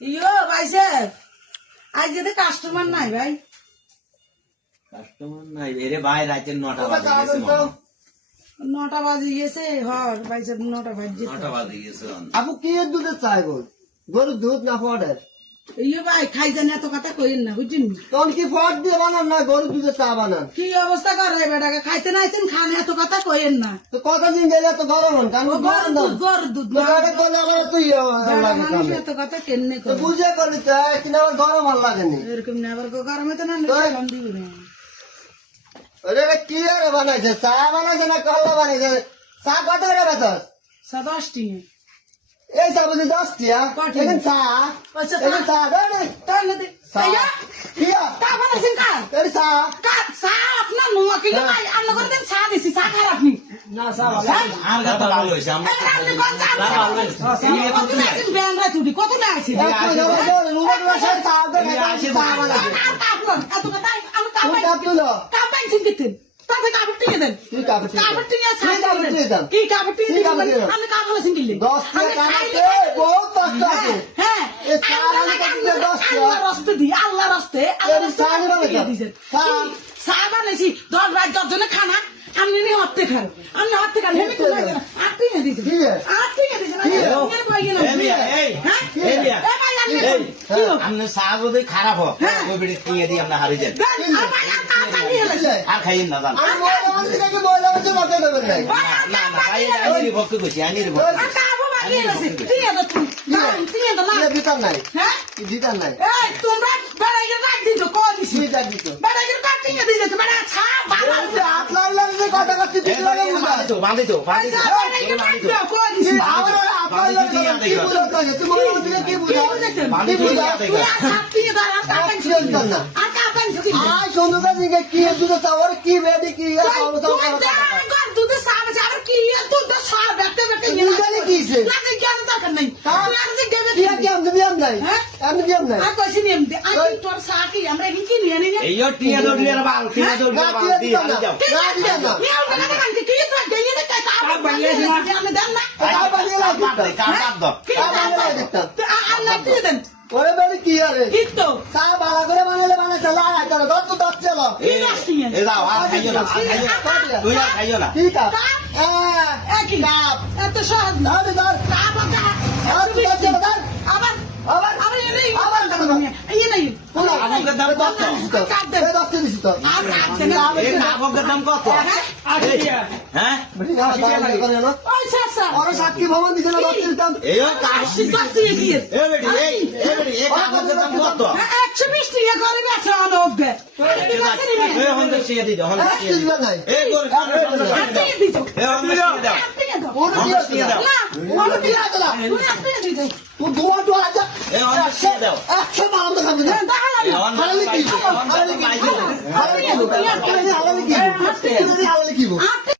ইয়ো ভাই সাহেব আজ যদি কাস্টমার নাই ভাই কাস্টমার নাই রে ভাই রাতে 9টা বাজে গেছে 9টা বাজে গেছে হর ভাই সাহেব 9টা বাজে 9টা বাজে গেছে আপু কি এর দুধে চাই বল গরুর দুধ না ফডের ইয়ো ভাই খাই জানি এত কথা কইেন না বুঝছেন তখন কি ফড দিয়ে বানান না গরুর দুধে চা বানান কি অবস্থা করে বেটাকে খাইতে নাইছেন খান এত কথা কইেন না তো কত দিন গেলে তো গরম হন কারণ গর দুধ গাড়ি করলে আমার তুই লাগে মানুষ এত কথা কেমনে তো করে বুঝে করলি তো কিনা আমার গরম আর লাগেনি এরকম না আবার গরমে তো না গরম দিবি না ওরে কি রে বানাইছে চা বানাইছে না কল্লা বানাইছে চা কত রে বেতস 10 টিনে এই চা বুঝি 10 টিয়া এখন চা আচ্ছা এখন চা রে তাহলে দে আইয়া কিয়া তা বানাইছেন কা এই চা চা আপনার নোয়া কিলো ভাই আমরা করে দেন চা দিছি চা খারাপ আপনি না চা আর কত ভালো হইছে আমরা কত না আছেন ব্যান্ডরা ছুটি কত না আছেন এত কথা আমি কাপাই চিনতেন তাতে কাপড় টিকে দেন কাপড় টিকে কি কাপড় টিকে দেন আমি কাপড় চিনতে হ্যাঁ আল্লাহ রাস্তে দি আল্লাহ রাস্তে চা বানাইছি 10 রাত 10 জনে খানা আপনি নি হতে খান আপনি হতে খান হেমি তো আপনি নে দিছেন আপনি নে দিছেন আমনে সাগ যদি খারাপ হয় ওই বিড়ি কিনে দি আমরা হারি যাই আর খাইন না জান না না ভাই আনি ভক্ত কইছি আনি রে ভক্ত ভিতর নাই ভিতর নাই তোমরা বেড়াইকে রাখ দিত কই দিছি দিত বেড়াইকে কাটিং দিছ বেড়া ছা বাবা হাত লাগলে কথা করতে দিতে লাগে বাঁধি তো কই দিছি কি বুঝো বাঁধি তো কি দুধ চাওয়ার কি বেডি কি এইও টিয়া দড়িয়ে বাল টিয়া দড়িয়ে বাল দি হারি যাও ওরে বেড়ি কি আরে কিন্তু চা ভালো করে বানালে বানাইছে লাগাই চলো দশ 10 চলো এ দাও আর খাইও না তুই আর খাইও না কি কাপ একই কাপ এত সহজ না ধর ধর কাপ ধর আবার আবার আবার এই আবার এই নাই আমাদের দাম কত দশ দিছি তো এই কাপড়ের দাম কত হ্যাঁ ওরা সাক্ষী ভবন দিছে না দশ দিতাম এইও কাপড় এই বেটি এই কাপড়ের দাম কত 120 টাকা করে বেচা অনবে এই হন্ডা সিয়া দি দাও হন্ডা সিয়া দি নাই এই গোল এই হন্ডা সিয়া দাও হন্ডা সিয়া দাও তুই দোয়া তো আজ এই হন্ডা সিয়া দাও একশো মাল তো খাবি না এই হন্ডা হালালি কি হন্ডা পাইছো হালালি কি হালালি কি